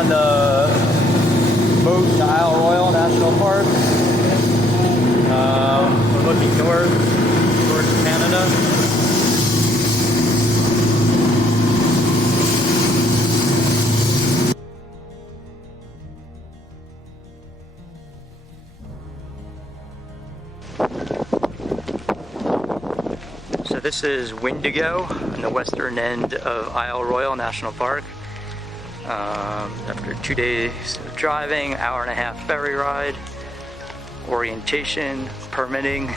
on the boat to Isle Royale National Park. We're looking north towards Canada. So this is Windigo on the western end of Isle Royale National Park. After 2 days of driving, hour-and-a-half ferry ride, orientation, permitting,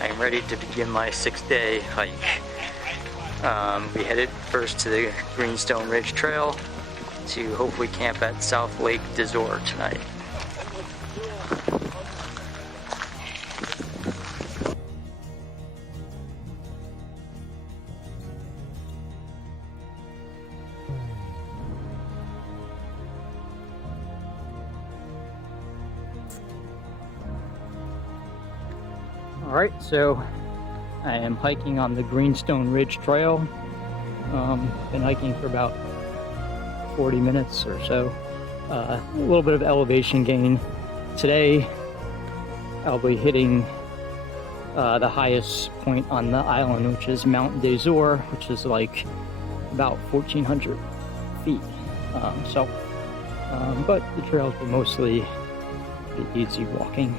I'm ready to begin my 6-day hike. We headed first to the Greenstone Ridge Trail to hopefully camp at South Lake Desor tonight. Alright, so I am hiking on the Greenstone Ridge Trail. Been hiking for about 40 minutes or so. A little bit of elevation gain. Today I'll be hitting the highest point on the island, which is Mount Desor, which is like about 1,400 feet. But the trails will mostly be easy walking.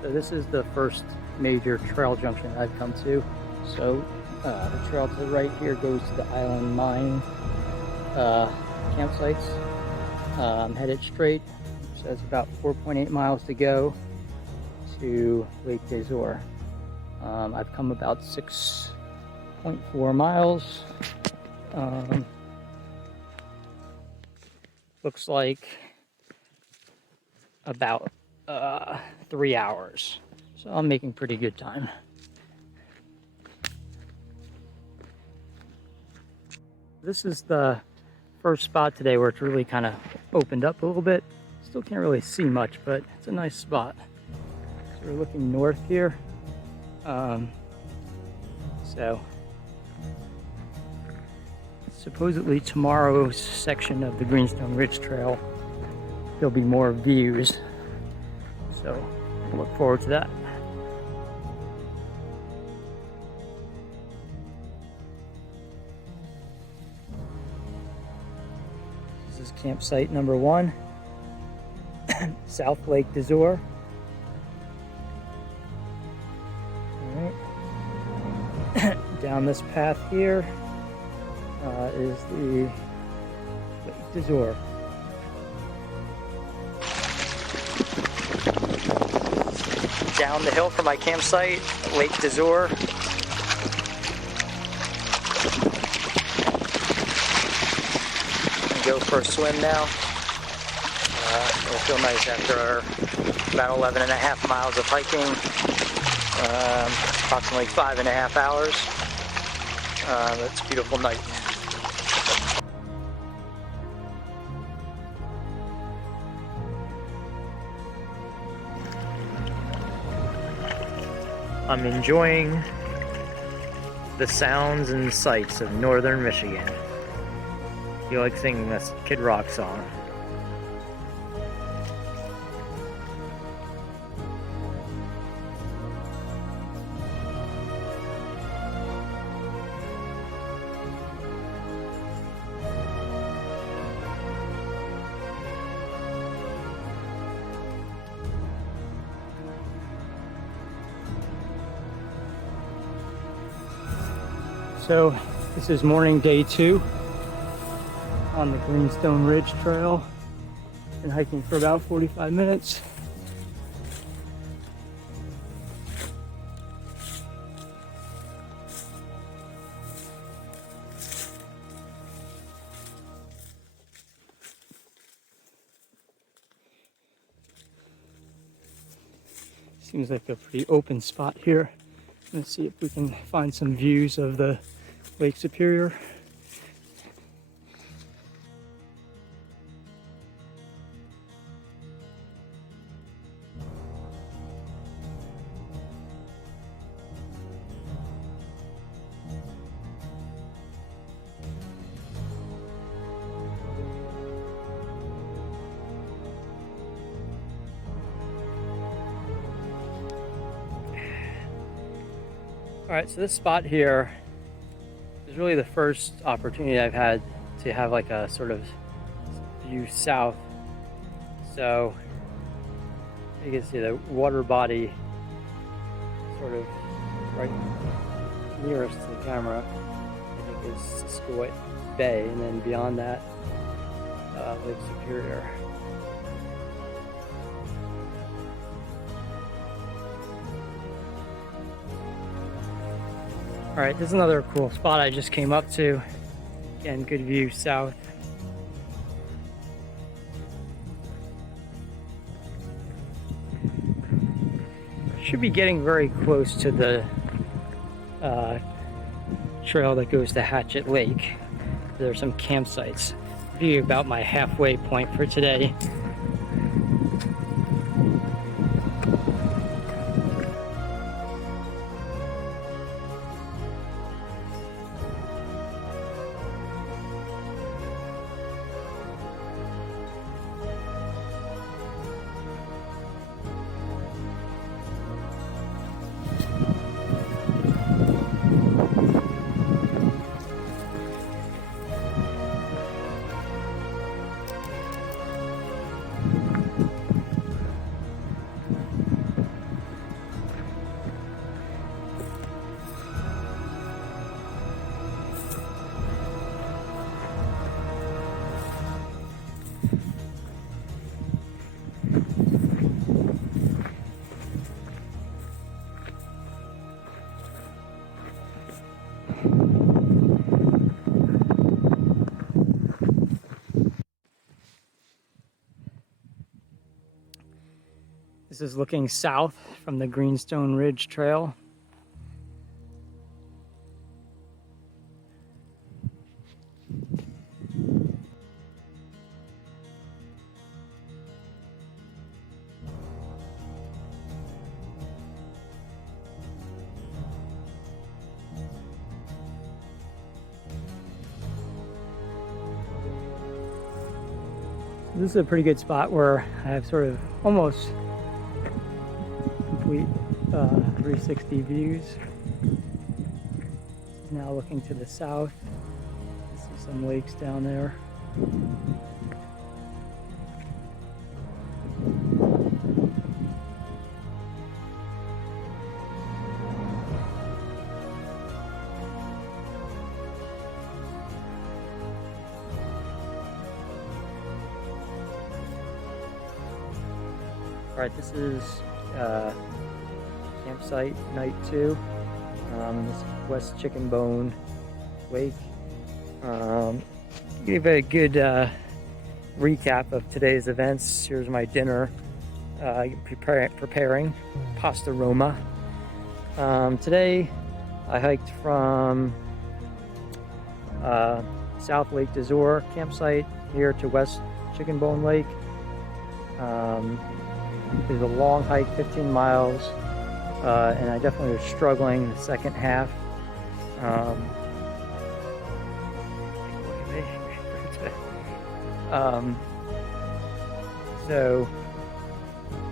So this is the first major trail junction I've come to. So the trail to the right here goes to the Island Mine campsites. I'm headed straight, so it's about 4.8 miles to go to Lake Desor. I've come about 6.4 miles. Looks like about 3 hours, so I'm making pretty good time. This is the first spot today where it's really kind of opened up a little bit. Still can't really see much, but it's a nice spot. So we're looking north here. So supposedly tomorrow's section of the Greenstone Ridge Trail, there'll be more views. So I look forward to that. This is campsite number 1, South Lake Desor. All right. Down this path here is the Lake Desor. Down the hill from my campsite, Lake Desor. Go for a swim now. It'll feel nice after about 11.5 miles of hiking, approximately 5.5 hours. It's a beautiful night. I'm enjoying the sounds and sights of northern Michigan. I feel like singing this Kid Rock song. So this is morning day 2 on the Greenstone Ridge Trail. Been hiking for about 45 minutes. Seems like a pretty open spot here. Let's see if we can find some views of the Lake Superior. Alright, so this spot here is really the first opportunity I've had to have like a sort of view south. So you can see the water body sort of right nearest to the camera, I think, is Siskiwit Bay, and then beyond that, Lake Superior. Alright, this is another cool spot I just came up to. Again, good view south. Should be getting very close to the trail that goes to Hatchet Lake. There are some campsites. Be about my halfway point for today. This is looking south from the Greenstone Ridge Trail. This is a pretty good spot where I have sort of almost complete 360 views. Now looking to the south, see some lakes down there. Alright, this is campsite night 2. This is West Chickenbone Lake. Give a good recap of today's events. Here's my dinner. Preparing pasta Roma. Today I hiked from South Lake Desor campsite here to West Chickenbone Lake. It was a long hike, 15 miles, and I definitely was struggling the second half. So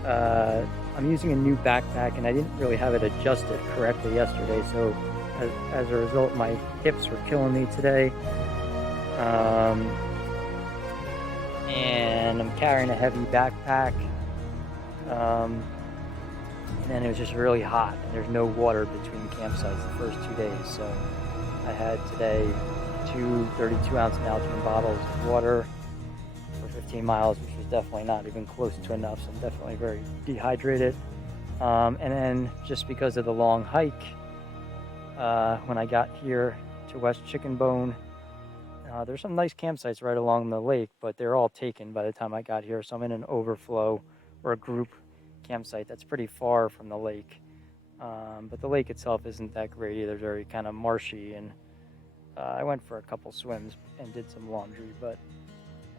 I'm using a new backpack, and I didn't really have it adjusted correctly yesterday, so as a result my hips were killing me today. And I'm carrying a heavy backpack. And then it was just really hot, and there's no water between campsites the first 2 days, so I had today 2 32-ounce Nalgene bottles of water for 15 miles, which was definitely not even close to enough, so I'm definitely very dehydrated. And then just because of the long hike, when I got here to West Chickenbone, there's some nice campsites right along the lake, but they're all taken by the time I got here, so I'm in an overflow or a group campsite that's pretty far from the lake. But the lake itself isn't that great either. It's very kind of marshy, and I went for a couple swims and did some laundry. But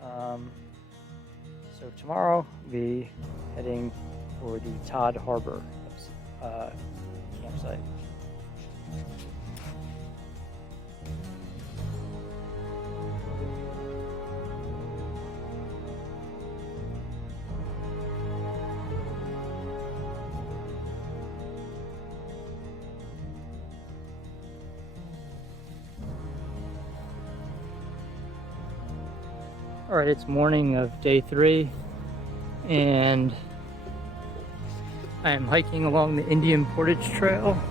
so tomorrow I'll be heading for the Todd Harbor campsite. Alright, it's morning of day 3, and I am hiking along the Indian Portage Trail,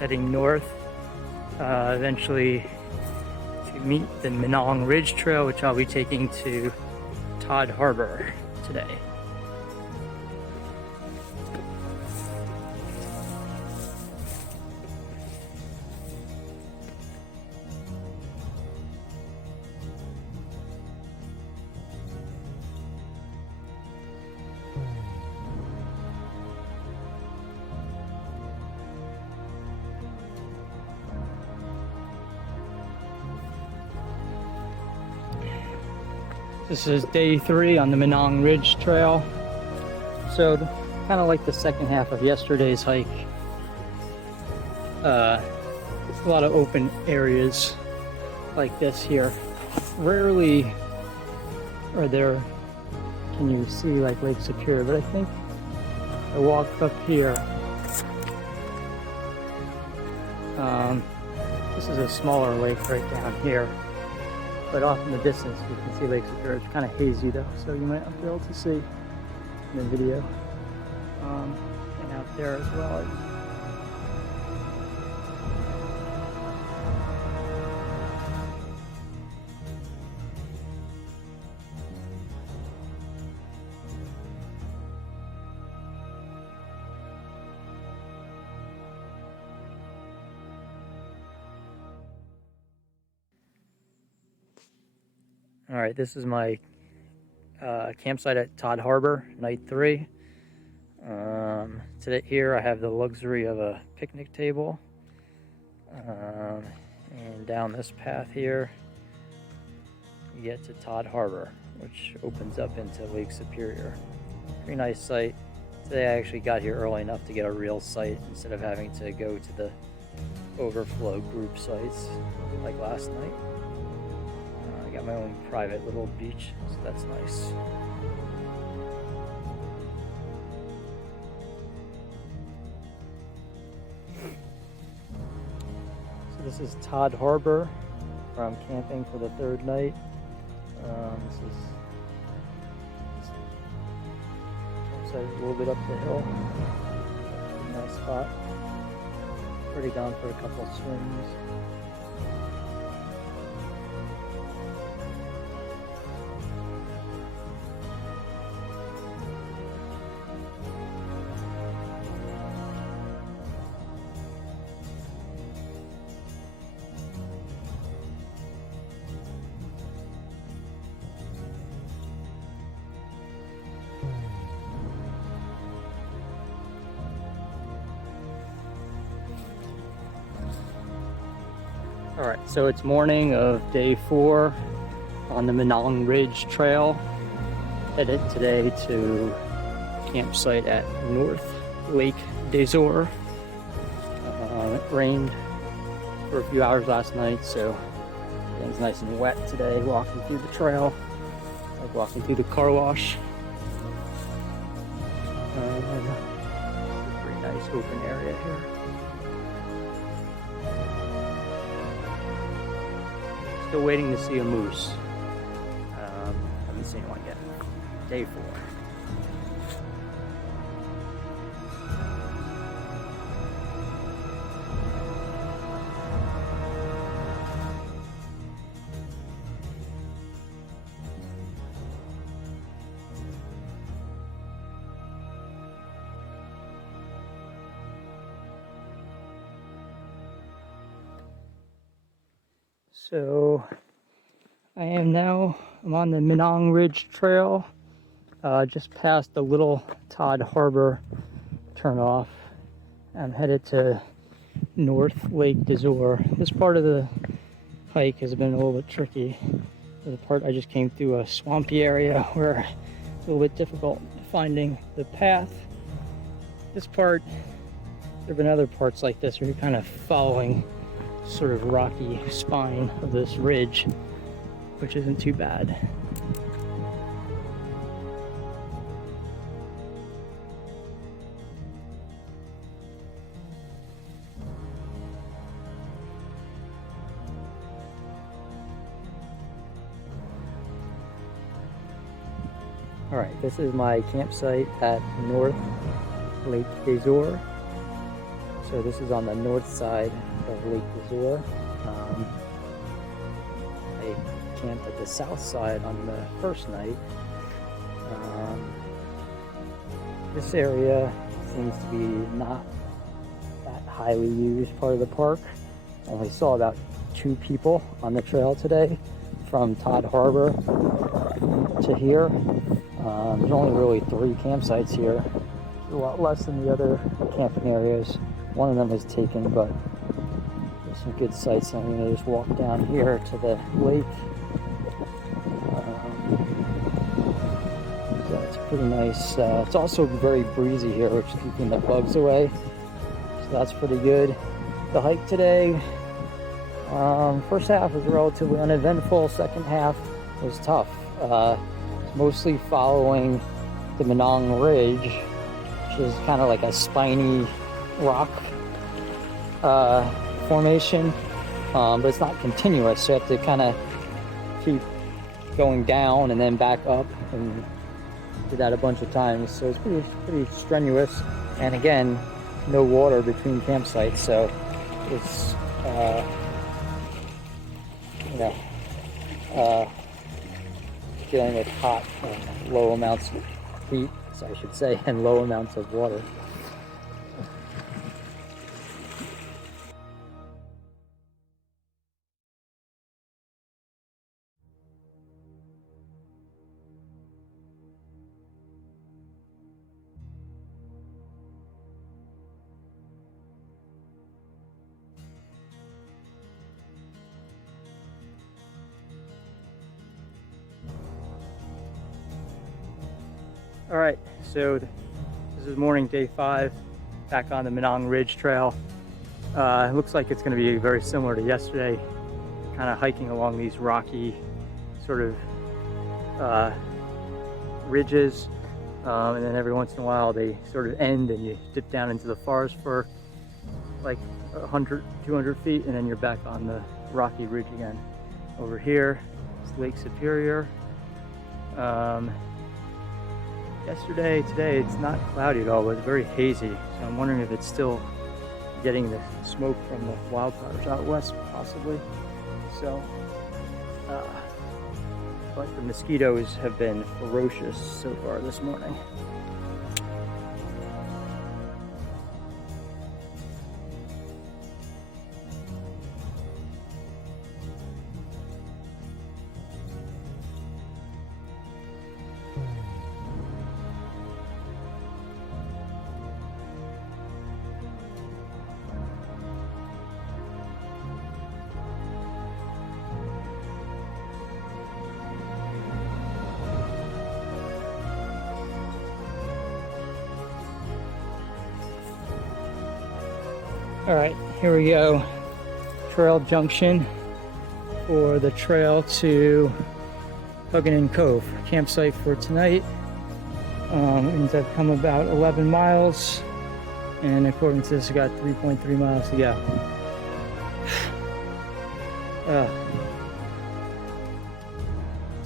heading north, eventually to meet the Minong Ridge Trail, which I'll be taking to Todd Harbor today. This is day 3 on the Minong Ridge Trail. So, kind of like the second half of yesterday's hike. A lot of open areas like this here. Rarely are there, can you see like Lake Superior, but I think I walked up here. This is a smaller lake right down here. But off in the distance, you can see Lake Superior. It's kind of hazy though, so you might not be able to see in the video. And out there as well. Alright, this is my campsite at Todd Harbor, night 3. Today here I have the luxury of a picnic table. And down this path here, you get to Todd Harbor, which opens up into Lake Superior. Pretty nice site. Today I actually got here early enough to get a real site instead of having to go to the overflow group sites like last night. I got my own private little beach, so that's nice. So this is Todd Harbor, where I'm camping for the 3rd night. This is campsite a little bit up the hill. Nice spot. Already gone for a couple of swims. Alright, so it's morning of day 4 on the Minong Ridge Trail. Headed today to campsite at North Lake Desor. It rained for a few hours last night, so everything's nice and wet today walking through the trail. Like walking through the car wash. Pretty nice open area here. Still waiting to see a moose. Haven't seen one yet. Day 4. So I'm on the Minong Ridge Trail, just past the little Todd Harbor turnoff. I'm headed to North Lake Desor. This part of the hike has been a little bit tricky. The part I just came through a swampy area where it's a little bit difficult finding the path. This part, there have been other parts like this where you're kind of following sort of rocky spine of this ridge, which isn't too bad. Alright, this is my campsite at North Lake Desor. So this is on the north side of Lake Desor. I camped at the south side on the first night. This area seems to be not that highly used part of the park. Only saw about 2 people on the trail today from Todd Harbor to here. There's only really 3 campsites here. A lot less than the other camping areas. One of them is taken, but there's some good sights. I'm going to just walk down here to the lake. So it's pretty nice. It's also very breezy here, which is keeping the bugs away. So that's pretty good. The hike today, first half was relatively uneventful. Second half was tough. Mostly following the Minong Ridge, which is kind of like a spiny rock formation, but it's not continuous, so you have to kind of keep going down and then back up, and did that a bunch of times, so it's pretty strenuous. And again, no water between campsites, so it's dealing with hot and low amounts of heat, so I should say, and low amounts of water. All right, so this is morning day 5, back on the Minong Ridge trail. It looks like it's going to be very similar to yesterday, kind of hiking along these rocky sort of ridges, and then every once in a while they sort of end and you dip down into the forest for like 100, 200 feet, and then you're back on the rocky ridge again. Over here is Lake Superior. Yesterday, today, it's not cloudy at all, but it's very hazy. So I'm wondering if it's still getting the smoke from the wildfires out west, possibly. So, but the mosquitoes have been ferocious so far this morning. All right, here we go. Trail junction for the trail to Huginnin Cove. Campsite for tonight. Means I've come about 11 miles, and according to this, I got 3.3 miles to go.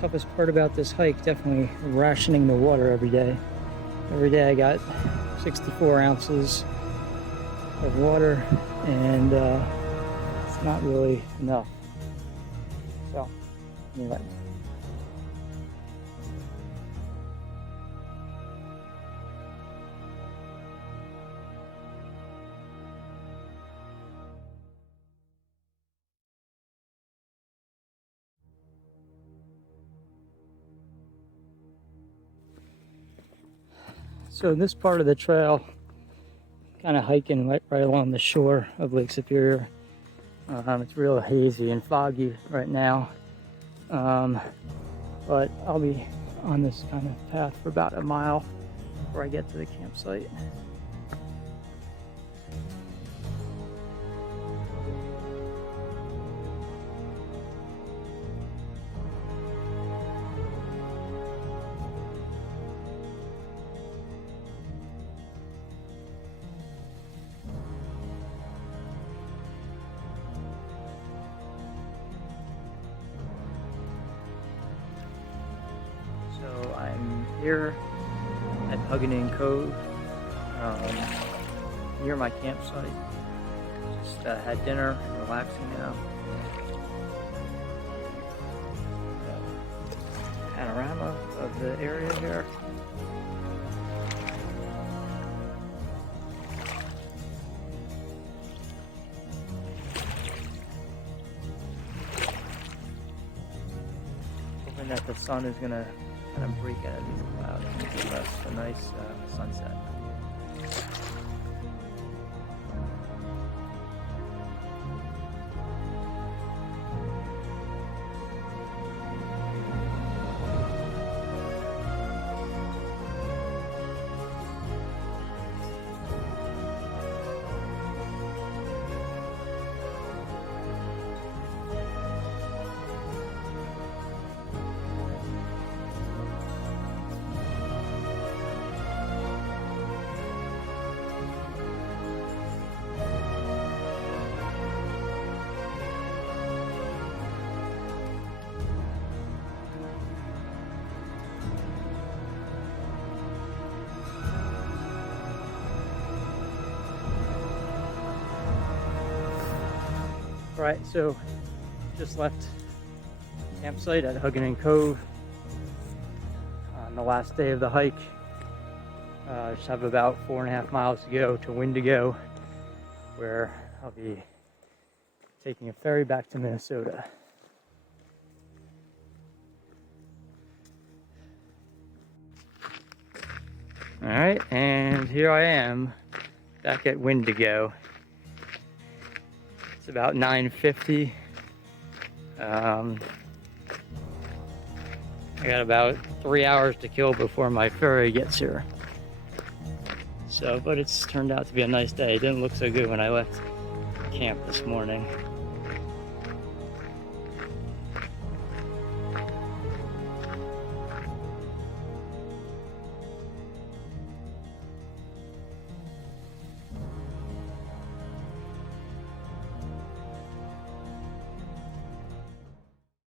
Toughest part about this hike, definitely rationing the water every day. Every day I got 64 ounces of water, and it's not really enough. So, anyway. So this part of the trail, kind of hiking right along the shore of Lake Superior. It's real hazy and foggy right now, but I'll be on this kind of path for about a mile before I get to the campsite. So I'm here at Huginnin Cove, near my campsite. Just had dinner, relaxing now. Panorama of the area here. Hoping that the sun is gonna kind of break out of these clouds and give us a nice sunset. Right, so just left campsite at Huginnin Cove on the last day of the hike. Just have about 4.5 miles to go to Windigo, where I'll be taking a ferry back to Minnesota. All right, and here I am back at Windigo. It's about 9:50. I got about 3 hours to kill before my ferry gets here. So, but it's turned out to be a nice day. It didn't look so good when I left camp this morning.